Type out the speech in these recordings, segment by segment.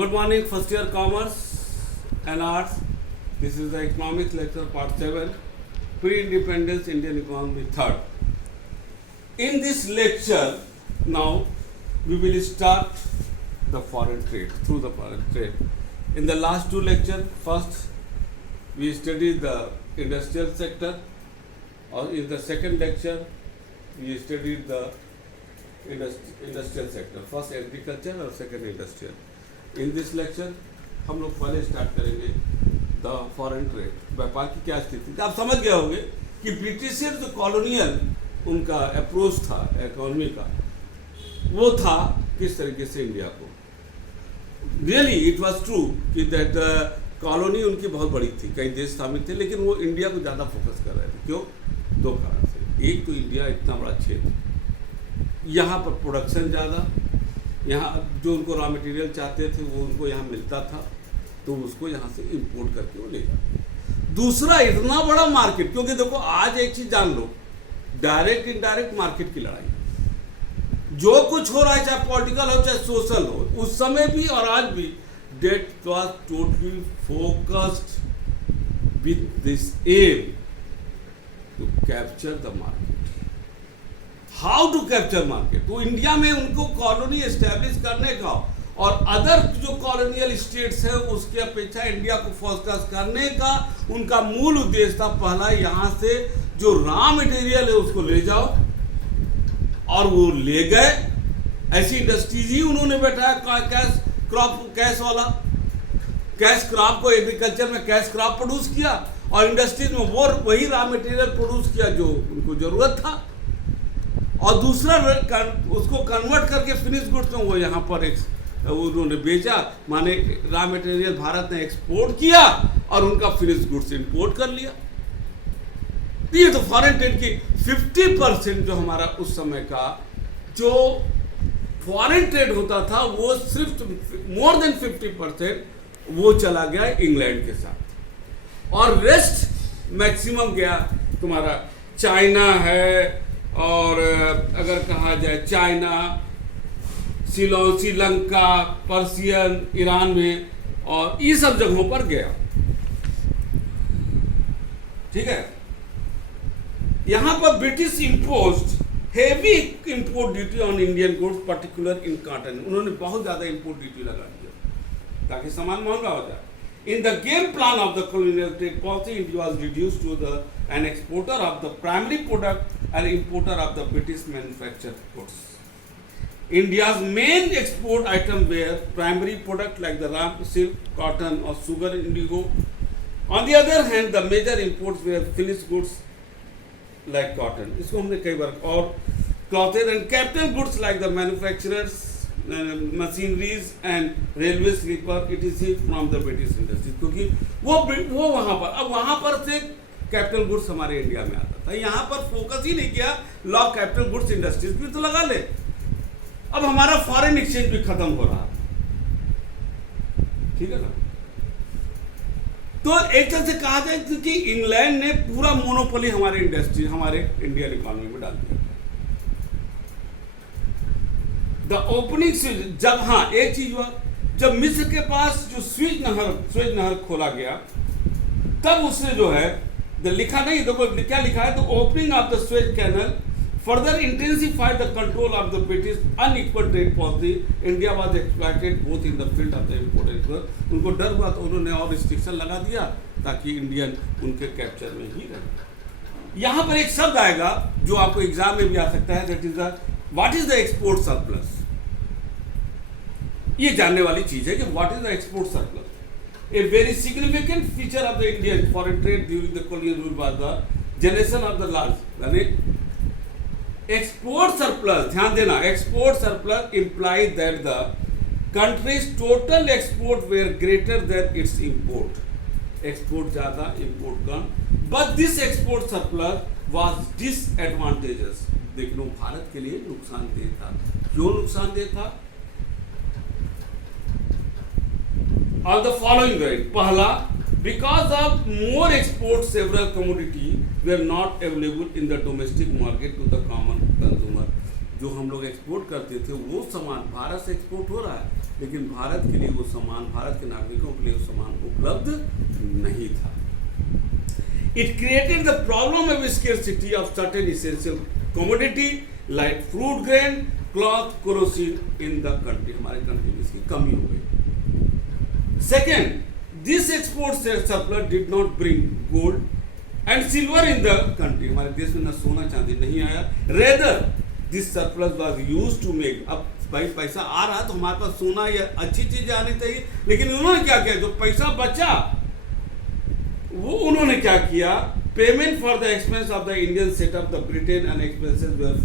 Good morning, first year commerce and arts. This is the economics lecture part 7, pre-independence Indian economy third. In this lecture, now we will start the foreign trade, through the foreign trade. In the last two lectures, first we studied the industrial sector, or in the second lecture we studied the industrial sector, first agriculture और second industrial. In this lecture हम लोग पहले start करेंगे the foreign trade, व्यापार की क्या स्थिति थी. आप समझ गए होंगे कि ब्रिटिशर जो कॉलोनियल उनका अप्रोच था इकोनॉमी का, वो था किस तरीके से इंडिया को. रियली इट वाज ट्रू कि दैट कॉलोनी उनकी बहुत बड़ी थी, कई देश शामिल थे, लेकिन वो इंडिया को ज़्यादा फोकस कर रहे थे. क्यों? दो कारण से. एक तो इंडिया इतना बड़ा क्षेत्र, यहाँ पर प्रोडक्शन ज़्यादा, यहाँ जो उनको रॉ मटेरियल चाहते थे वो उनको यहाँ मिलता था, तो उसको यहाँ से इंपोर्ट करके वो ले जाते. दूसरा, इतना बड़ा मार्केट, क्योंकि देखो आज एक चीज़ जान लो, डायरेक्ट इनडायरेक्ट मार्केट की लड़ाई. जो कुछ हो रहा है, चाहे पॉलिटिकल हो चाहे सोशल हो, उस समय भी और आज भी, that was totally focused with this aim to capture the market. How to capture market? तो इंडिया में उनको कॉलोनी एस्टेब्लिश करने का और अदर जो कॉलोनियल स्टेट्स है उसके अपेक्षा इंडिया को फोकस करने का उनका मूल उद्देश्य था. पहला, यहाँ से जो रॉ मटेरियल है उसको ले जाओ, और वो ले गए. ऐसी इंडस्ट्रीज ही उन्होंने बैठाया, कैश क्रॉप, कैश वाला कैश क्रॉप को, एग्रीकल्चर में कैश क्रॉप प्रोड्यूस किया और इंडस्ट्रीज में वो वही रॉ मटेरियल प्रोड्यूस किया जो उनको जरूरत था, और दूसरा उसको कन्वर्ट करके फिनिश गुड्स में वो यहाँ पर उन्होंने बेचा. माने रॉ मटेरियल भारत ने एक्सपोर्ट किया और उनका फिनिश गुड्स इंपोर्ट कर लिया. ये तो फॉरेन ट्रेड की 50% जो हमारा उस समय का जो फॉरेन ट्रेड होता था, वो सिर्फ मोर देन 50% वो चला गया इंग्लैंड के साथ, और रेस्ट मैक्सिमम गया तुम्हारा चाइना है, और अगर कहा जाए China, Ceylon, Sri Lanka, Persian, Iran में, और ये सब जगहों पर गया. ठीक है. यहां पर British imposed heavy import duty on Indian goods, particular in cotton. उन्होंने बहुत ज्यादा इंपोर्ट ड्यूटी लगा दिया ताकि सामान महंगा हो जाए. In the game plan of the colonial trade policy, India was reduced to an exporter of the primary product and importer of the British manufactured goods. India's main export item were primary product like the ram, silk, cotton or sugar, indigo. On the other hand, the major imports were finished goods like cotton. इसको हमने कई बार, और clothes and capital goods like the manufacturers, machineries and railway sleeper it is from the British industry. क्योंकि वो वहां पर, अब वहां पर से कैपिटल गुड्स हमारे इंडिया में आता था. यहां पर फोकस ही नहीं किया, लॉ कैपिटल गुड्स इंडस्ट्रीज भी तो लगा ले. अब हमारा फॉरेन एक्सचेंज भी खत्म हो रहा था. ठीक है ना. तो एक तरह से कहा जाए कि इंग्लैंड ने पूरा मोनोपोली हमारे इंडस्ट्री, हमारे इंडियन इकोनॉमी में डाल दिया. द ओपनिंग स्विच, जब, हाँ एक चीज हुआ, जब मिस्र के पास जो स्वेज नहर खोला गया, तब उसने जो है लिखा नहीं, देखो क्या लिखा है, the opening of the Suez canal further intensified the control of the British unequal trade policy. India was exploited both in the field of the import and export. उनको डर हुआ तो उन्होंने और रिस्ट्रिक्शन लगा दिया ताकि इंडियन उनके कैप्चर में ही रहे. यहाँ पर एक शब्द आएगा जो आपको एग्जाम में भी आ सकता है, that is the what is the export surplus. ये जानने वाली चीज है कि what is the export surplus. A very significant feature of the Indian foreign trade during the colonial rule was the generation of the large, यानी export surplus. ध्यान देना, export surplus implies that the country's total export were greater than its import. Export ज्यादा, import कम. But this export surplus was disadvantageous. देख लो, भारत के लिए नुकसानदेह था. क्यों नुकसानदेह था? Of the following right. पहला, because of more exports, several commodities were not available in the domestic market to the common consumer. जो हम लोग एक्सपोर्ट करते थे वो सामान भारत से एक्सपोर्ट हो रहा है, लेकिन भारत के लिए वो सामान, भारत के नागरिकों के लिए वो सामान उपलब्ध नहीं था। It created the problem of scarcity of certain essential commodity like fruit grain, cloth, kerosene in the country. हमारे कंट्री में इसकी कमी हो गई। Second, this export surplus did not bring gold and silver in the country. हमारे देश में न सोना चांदी नहीं आया। Rather, this surplus was used to make. अब भाई पैसा आ रहा तो हमारे पास सोना या अच्छी चीजें आनी चाहिए, लेकिन उन्होंने क्या किया, जो पैसा बचा वो उन्होंने क्या किया, payment for the expense of the Indian setup the Britain and expenses were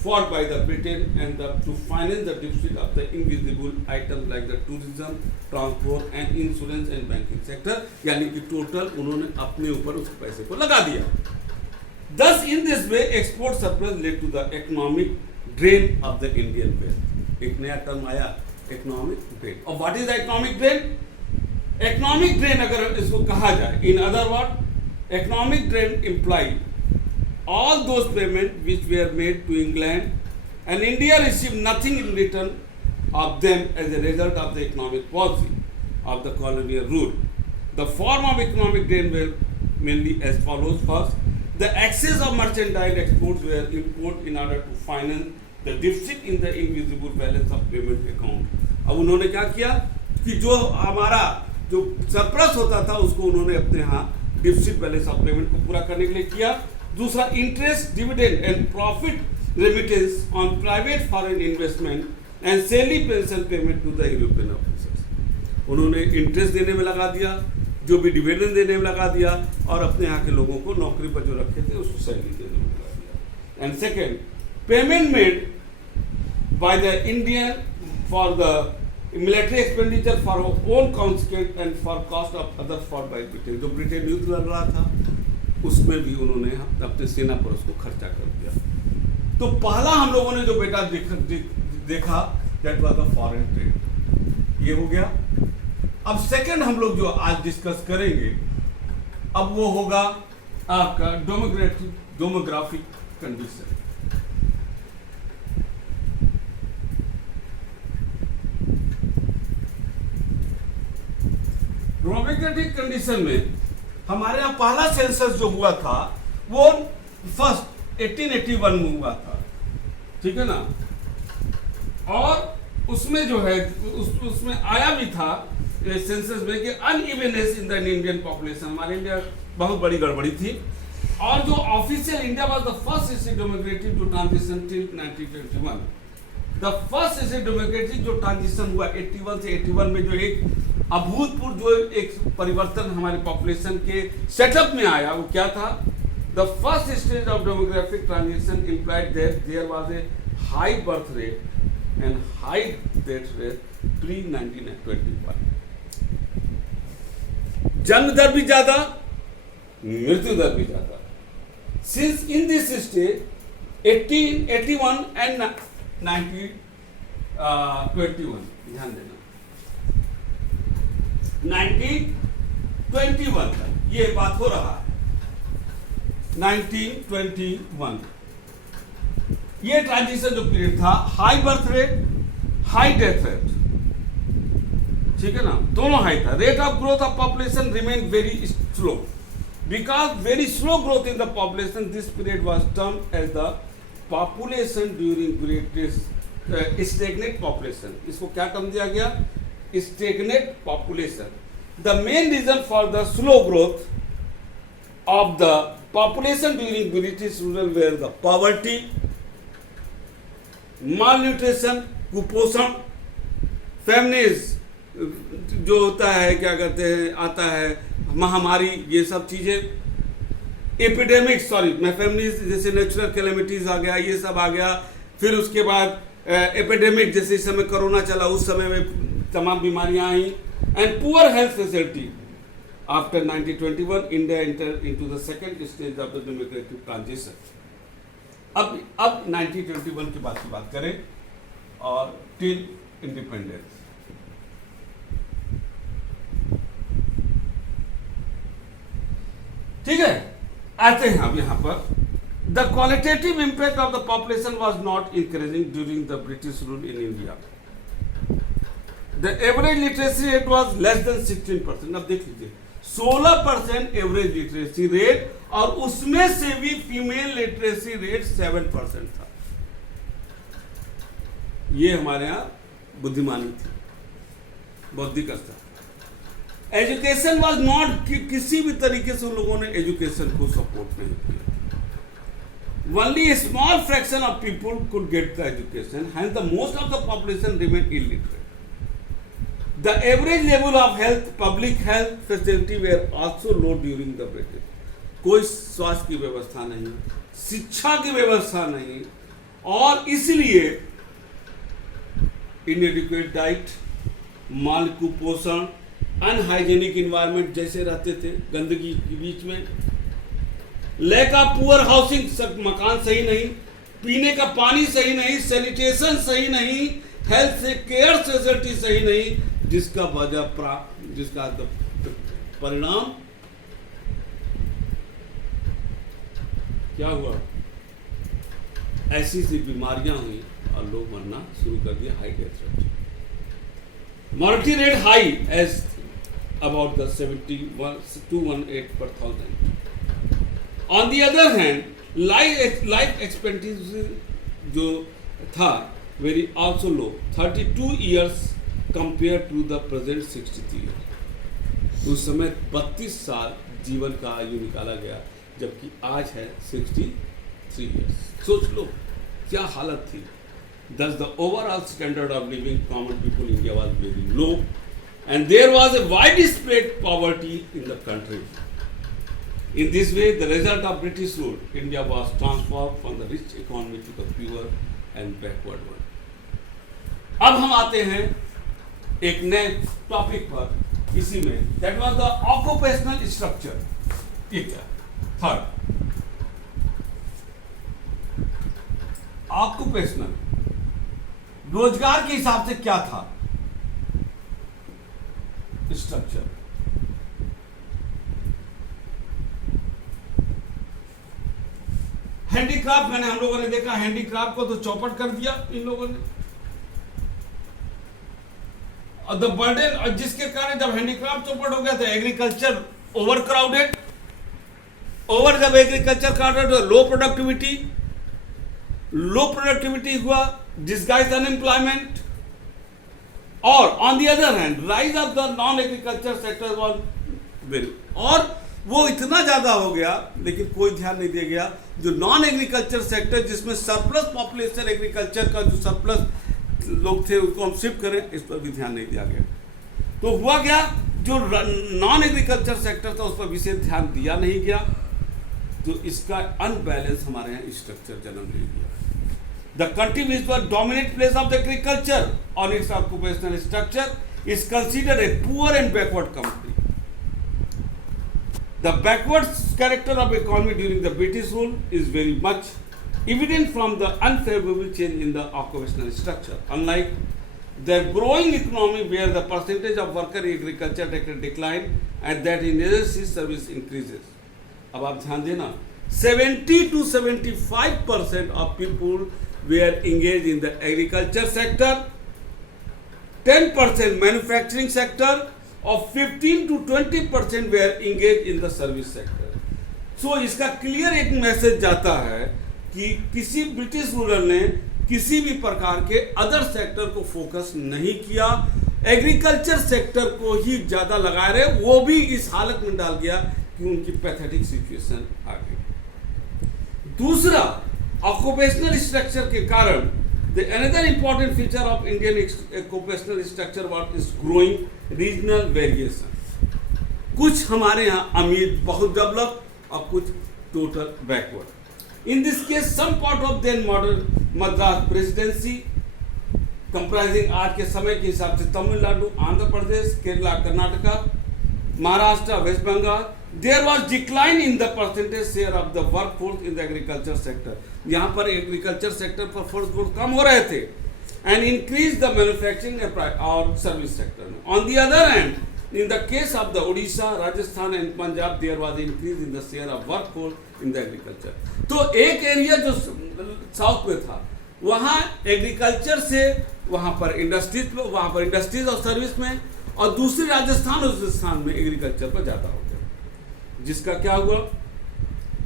fought by the Britain and to finance the deficit of the invisible items like the tourism, transport and insurance and banking sector. यानी कि total उन्होंने अपने ऊपर उस पैसे को लगा दिया। Thus, in this way, export surplus led to the economic drain of the Indian wealth. एक नया टर्म आया, economic drain. और what is the economic drain? Economic drain अगर इसको कहा जाए, in other words, economic drain imply all those payments which were made to England and India received nothing in return of them as a result of the economic policy of the colonial rule. The form of economic drain were mainly as follows. First, the excess of merchandise exports were imported in order to finance the deficit in the invisible balance of payment account. अब उन्होंने क्या किया कि जो हमारा जो surplus होता था उसको उन्होंने अपने यहाँ डिफिसिट बैलेंस ऑफ पेमेंट को पूरा करने के लिए किया। दूसरा, interest, dividend and profit remittance on private foreign investment and salary pension payment to the European officers. उन्होंने इंटरेस्ट देने में लगा दिया, जो भी डिविडेंड देने में लगा दिया, और अपने यहाँ के लोगों को नौकरी पर जो रखे थे उसको सैलरी देने में लगा दिया। And second, payment made by the Indian for the military expenditure for own constant and for cost of other for by Britain. जो ब्रिटेन युद्ध लड़ रहा था उसमें भी उन्होंने अपने सेना पर उसको खर्चा कर दिया। तो पहला हम लोगों ने जो बेटा देखा that was the foreign trade, ये हो गया। अब सेकंड हम लोग जो आज डिस्कस करेंगे, अब वो होगा आपका डेमोग्राफिक कंडीशन। डेमोग्राफिक कंडीशन में हमारे यहाँ पहला सेंसस जो हुआ था वो फर्स्ट 1881 में हुआ था, ठीक है ना। और उसमें जो है उसमें आया भी था सेंसस में कि unevenness in the Indian population, हमारे इंडिया बहुत बड़ी गड़बड़ी थी। और जो official India was the first state democratic to transition till 1921। The first state democratic जो ट्रांजिशन हुआ 81 से 81 में, जो एक अभूतपूर्व जो एक परिवर्तन हमारे पॉपुलेशन के सेटअप में आया, वो क्या था? The first stage of demographic transition implied that there was a high birth rate and high death rate pre 1921। जन्म दर भी ज्यादा, मृत्यु दर भी ज्यादा। Since in this stage 1881 and 1921, ध्यान देना 1921 तक ये बात हो रहा है। 1921 ये ट्रांजिशन जो पीरियड था, high birth rate, high death rate, ठीक है ना, दोनों हाई था। Rate of growth of population remain very slow. Because very slow growth in the population, this period was termed as the population during greatest stagnant population. इसको क्या term दिया गया? stagnant population. The main reason for the slow growth of the population during British rule were the poverty, malnutrition, कुपोषण, फेमनिज जो होता है, क्या कहते हैं, आता है महामारी, ये सब चीजें, एपिडेमिक, सॉरी मैं फेमनिज जैसे नेचुरल कैलेमिटीज आ गया, ये सब आ गया। फिर उसके बाद एपिडेमिक जैसे इस समय कोरोना चला, उस समय में तमाम बीमारियां आई। And poor health facility. After 1921 India enter into the second stage of the democratic transition. अब 1921 के बाद की बात करें और टिल इंडिपेंडेंस। ठीक है, आते हैं अब यहां पर The qualitative impact of the population was not increasing during the British rule in India. The average literacy rate was less than 16%. अब देख लीजिए 16% एवरेज लिटरेसी रेट और उसमें से भी फीमेल लिटरेसी रेट 7% था। ये हमारे यहाँ बुद्धिमानी थी, बौद्धिक स्तर। एजुकेशन वाज नॉट, किसी भी तरीके से उन लोगों ने एजुकेशन को सपोर्ट नहीं किया। Only a small fraction of people could get the education, hence the most of the population remained illiterate. The average level of health, public health facility were also low during the British. कोई स्वास्थ्य की व्यवस्था नहीं, शिक्षा की व्यवस्था नहीं, और इसलिए inadequate diet, माल कुपोषण, अनहाइजेनिक इन्वायरमेंट जैसे रहते थे गंदगी के बीच में, लैक ऑफ पुअर हाउसिंग, सब मकान सही नहीं, पीने का पानी सही नहीं, सैनिटेशन सही नहीं, हेल्थ से केयर फैसिलिटी सही नहीं, जिसका परिणाम क्या हुआ? ऐसी सी बीमारियां हुई और लोग मरना शुरू कर दिया। High death rate, mortality rate high as about the 218 per thousand. On the other hand, life expectancy जो था very also low, 32 years compared to the present 63 years. उस समय 32 साल जीवन का आयु निकाला गया, जबकि आज है 63 years. सोच लो क्या हालत थी। Thus the overall standard of living common people in India was very low, and there was a widespread poverty in the country. In this way, the result of British rule, India was transformed from the rich economy to the poor and backward one. अब हम आते हैं एक नए topic पर, इसी में that was the occupational structure. ठीक है, थर्ड ऑक्यूपेशनल, रोजगार के हिसाब से क्या था स्ट्रक्चर। हैंडीक्राफ्ट, मैंने हम लोगों ने देखा हैंडीक्राफ्ट को तो चौपट कर दिया इन लोगों ने, और द बर्डन, जिसके कारण जब हैंडीक्राफ्ट चौपट हो गया तो एग्रीकल्चर ओवर क्राउडेड, जब एग्रीकल्चर क्राउडेड तो लो प्रोडक्टिविटी हुआ, डिस्गाइज अनएम्प्लॉयमेंट, और on the other hand raise of the non agriculture sector was very, और वो इतना ज्यादा हो गया लेकिन कोई ध्यान नहीं दिया गया जो नॉन एग्रीकल्चर सेक्टर, जिसमें सरप्लस पॉपुलेशन, एग्रीकल्चर का जो सरप्लस लोग थे उसको हम शिफ्ट करें, इस पर भी ध्यान नहीं दिया गया। तो हुआ क्या, जो नॉन एग्रीकल्चर सेक्टर था उस पर विशेष ध्यान दिया नहीं गया, तो इसका अनबैलेंस हमारे यहाँ स्ट्रक्चर जन्म ले लिया। The country which the dominate place of the agriculture on it's occupational structure is considered a poor and backward country. The backward character of economy during the British rule is very much evident from the unfavorable change in the occupational structure. Unlike the growing economy where the percentage of worker in agriculture decline and that in industry service increases. अब आप ध्यान देना, 70 to 75% of people were engaged in the agriculture sector, 10% manufacturing sector, of 15 to 20% were engaged in the service sector. So इसका clear एक message जाता है कि किसी ब्रिटिश रूलर ने किसी भी प्रकार के अदर सेक्टर को फोकस नहीं किया, एग्रीकल्चर सेक्टर को ही ज्यादा लगा रहे, वो भी इस हालत में डाल गया कि उनकी पैथेटिक सिचुएशन आ गई। दूसरा, ऑक्यूपेशनल स्ट्रक्चर के कारण the another important feature of Indian occupational structure was is growing regional variation. कुछ हमारे यहाँ अमीर बहुत डेवलप और कुछ total backward. In this case, some part of then modern Madras Presidency, comprising आज के समय के हिसाब से Tamil Nadu, Andhra Pradesh, Kerala, Karnataka, Maharashtra, West Bengal, there was decline in the percentage share of the workforce in the agriculture sector. यहाँ पर एग्रीकल्चर सेक्टर पर फोर्स बहुत कम हो रहे थे, and increase the manufacturing और service sector. On the other hand, in the case of the Odisha, Rajasthan and Punjab, there was increase in the share of workforce in the agriculture. तो एक area जो south में था वहाँ agriculture से वहाँ पर इंडस्ट्रीज और सर्विस में, और दूसरे राजस्थान और राजस्थान में एग्रीकल्चर पर ज़्यादा हो गया, जिसका क्या हुआ,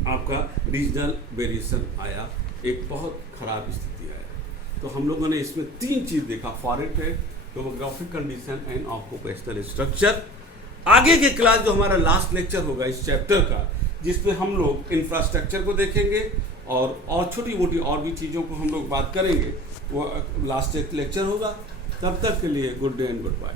आपका रीजनल वेरिएशन आया, एक बहुत खराब स्थिति आया। तो हम लोगों ने इसमें 3 चीज़ देखा, foreign trade, demographic condition and occupational structure. आगे के क्लास जो हमारा लास्ट लेक्चर होगा इस चैप्टर का, जिसपे हम लोग इंफ्रास्ट्रक्चर को देखेंगे और छोटी मोटी और भी चीज़ों को हम लोग बात करेंगे, वो लास्ट लेक्चर होगा। तब तक के लिए good day and good bye.